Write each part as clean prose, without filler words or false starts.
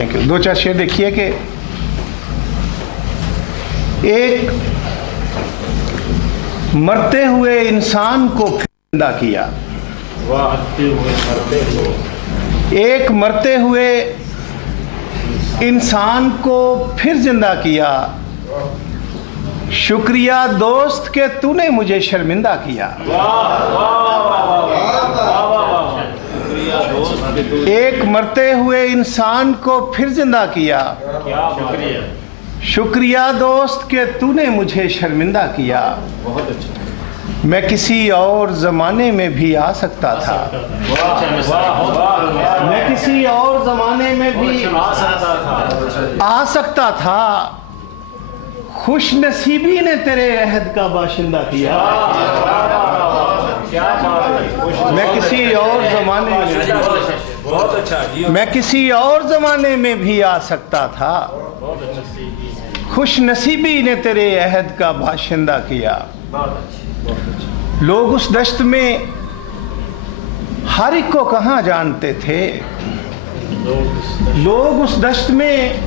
दो चार शेर देखिए कि एक मरते हुए इंसान को फिर जिंदा किया। एक मरते हुए इंसान को फिर जिंदा किया। शुक्रिया दोस्त के तूने मुझे शर्मिंदा किया। एक मरते हुए इंसान को फिर जिंदा किया। शुक्रिया दोस्त के तूने मुझे शर्मिंदा किया। बहुत अच्छा। मैं किसी और ज़माने में भी आ सकता था। मैं किसी और ज़माने में भी आ सकता था। खुश नसीबी ने तेरे अहद का बाशिंदा किया। मैं किसी और ज़माने में बहुत अच्छा। मैं किसी और ज़माने में भी आ सकता था। खुश नसीबी ने तेरे अहद का बाशिंदा किया। लोग उस दश्त में हर एक को कहाँ जानते थे। लोग उस दश्त में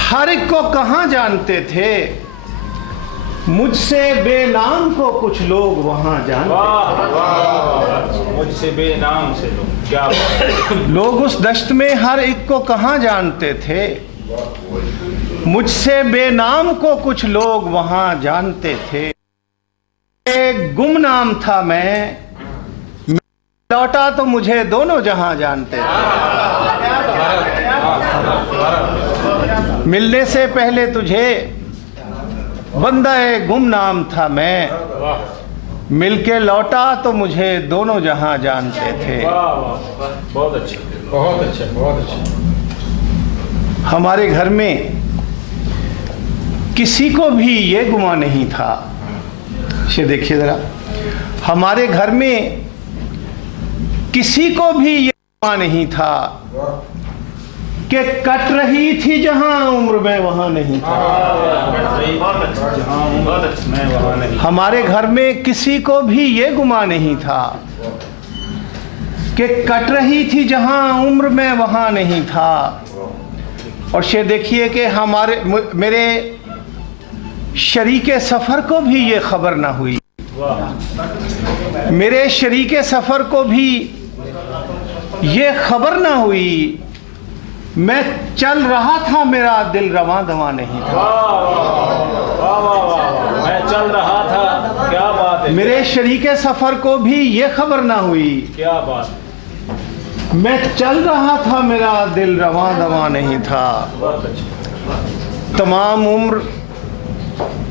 हर एक को कहाँ जानते थे। मुझसे बेनाम को कुछ लोग वहाँ जानते। मुझसे बेनाम से लोग क्या लोग उस दश्त में हर एक को कहाँ जानते थे। मुझसे बेनाम को कुछ लोग वहाँ जानते थे। गुमनाम था मैं लौटा तो मुझे दोनों जहां जानते थे। मिलने से पहले तुझे बंदा गुमनाम था मैं। मिलके लौटा तो मुझे दोनों जहां जानते थे। बहुत अच्छा, बहुत अच्छा, बहुत अच्छा। हमारे घर में किसी को भी ये गुमान नहीं था। ये देखिए जरा, हमारे घर में किसी को भी ये गुमान नहीं था कि कट रही थी जहां उम्र में वहां नहीं था। हमारे घर में किसी को भी ये गुमान नहीं था कि कट रही थी जहां उम्र में वहां नहीं था। और ये देखिए कि मेरे शरीके सफ़र को भी ये खबर ना हुई। मेरे शरीके सफ़र को भी ये खबर ना हुई। मैं चल रहा था, मेरा दिल रवां दवां नहीं था। मैं चल रहा था, क्या बात है। मेरे शरीके सफ़र को भी ये खबर ना हुई। क्या बात। मैं चल रहा था, मेरा दिल रवां दवां नहीं था। बहुत अच्छा। तमाम उम्र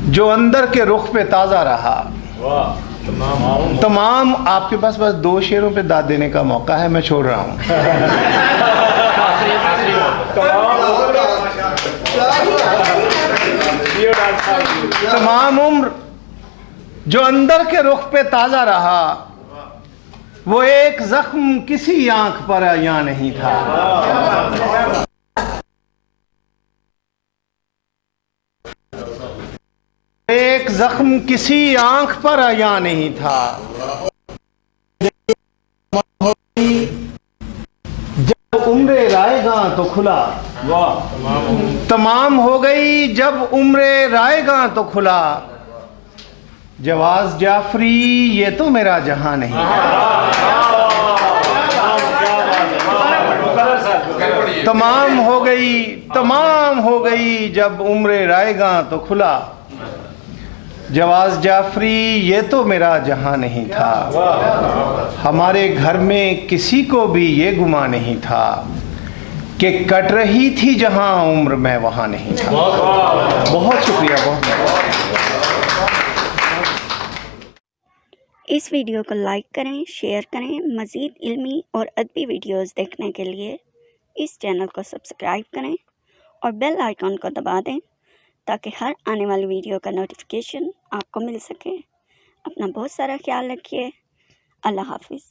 जो अंदर के रुख पे ताज़ा रहा। तमाम आपके पास बस दो शेरों पे दाद देने का मौका है, मैं छोड़ रहा हूँ। तमाम उम्र जो अंदर के रुख पे ताज़ा रहा, वो एक जख्म किसी आंख पर आया नहीं था। एक जख्म किसी आंख पर आया नहीं था। जब उम्रे रायगा तो खुला। तमाम हो गई जब उम्रे रायगा तो खुला। जवाज जाफरी ये तो मेरा जहां नहीं था। तमाम हो गई जब उम्रे रायगा तो खुला। जवाज जाफरी ये तो मेरा जहां नहीं था। हमारे घर में किसी को भी ये गुमान नहीं था कि कट रही थी जहां उम्र में वहां नहीं था। बहुत शुक्रिया। इस वीडियो को लाइक करें, शेयर करें। मज़ीद इल्मी और अदबी वीडियोस देखने के लिए इस चैनल को सब्सक्राइब करें और बेल आइकॉन को दबा दें ताकि हर आने वाली वीडियो का नोटिफिकेशन आपको मिल सके। अपना बहुत सारा ख्याल रखिए। अल्लाह हाफिज़।